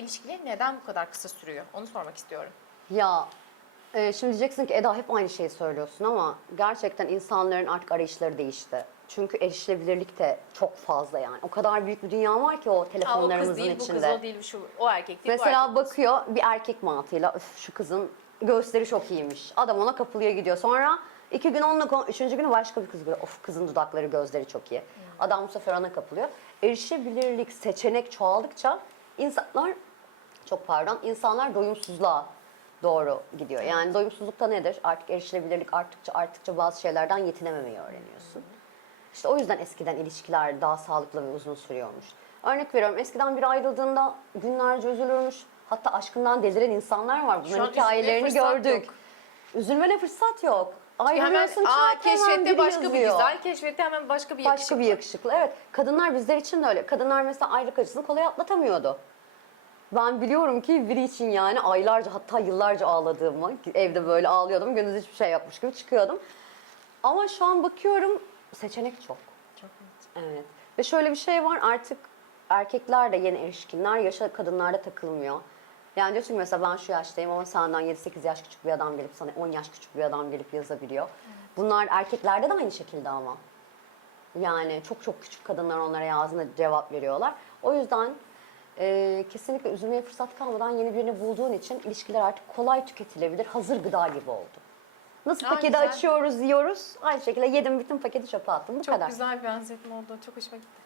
ilişkileri neden bu kadar kısa sürüyor? Onu sormak istiyorum. Ya e, şimdi diyeceksin ki Eda hep aynı şeyi söylüyorsun ama gerçekten insanların artık arayışları değişti. Çünkü erişilebilirlik de çok fazla yani. O kadar büyük bir dünya var ki o Aa, o kız telefonlarımızın değil, bu içinde. kız o değil, şu, o erkek değil, bu Mesela erkek. bakıyor bir erkek mantığıyla "Üf, şu kızın göğüsleri çok iyiymiş. Adam ona kapılıyor gidiyor. Sonra iki gün onunla kon- üçüncü günü başka bir kız görüyor. Of kızın dudakları gözleri çok iyi. Adam bu sefer ona kapılıyor. Erişebilirlik, seçenek çoğaldıkça insanlar çok pardon insanlar doyumsuzluğa doğru gidiyor. Yani doyumsuzlukta nedir? Artık erişilebilirlik arttıkça arttıkça bazı şeylerden yetinememeyi öğreniyorsun. İşte o yüzden eskiden ilişkiler daha sağlıklı ve uzun sürüyormuş. Örnek veriyorum eskiden biri ayrıldığında günlerce üzülürmüş. Hatta aşkından deliren insanlar var. Bunların hikayelerini gördük. yok. Üzülmene fırsat yok. Hemen, Ayrılıyorsun aa, hemen keşfette biri başka bir yazıyor. güzel, keşfette hemen başka bir Başka yakışıklı. bir yakışıklı. Evet. Kadınlar bizler için de öyle. Kadınlar mesela ayrılık acısını kolay atlatamıyordu. Ben biliyorum ki biri için yani aylarca hatta yıllarca ağladığımı, evde böyle ağlıyordum. Gündüz hiçbir şey yapmış gibi çıkıyordum. Ama şu an bakıyorum seçenek çok. Çok. Evet. Ve şöyle bir şey var artık erkekler de yeni erişkinler yaşa kadınlarda takılmıyor. Yani diyorsun ki mesela ben şu yaştayım ama senden 7-8 yaş küçük bir adam gelip sana 10 yaş küçük bir adam gelip yazabiliyor. Bunlar erkeklerde de aynı şekilde ama. Yani çok çok küçük kadınlar onlara yazdığında cevap veriyorlar. O yüzden e, kesinlikle üzülmeye fırsat kalmadan yeni birini bulduğun için ilişkiler artık kolay tüketilebilir, hazır gıda gibi oldu. Nasıl Aa, paketi güzel. açıyoruz, yiyoruz. Aynı şekilde yedim bütün paketi çöpe attım. Bu Çok kadar. güzel bir benzetme oldu. Çok hoşuma gitti.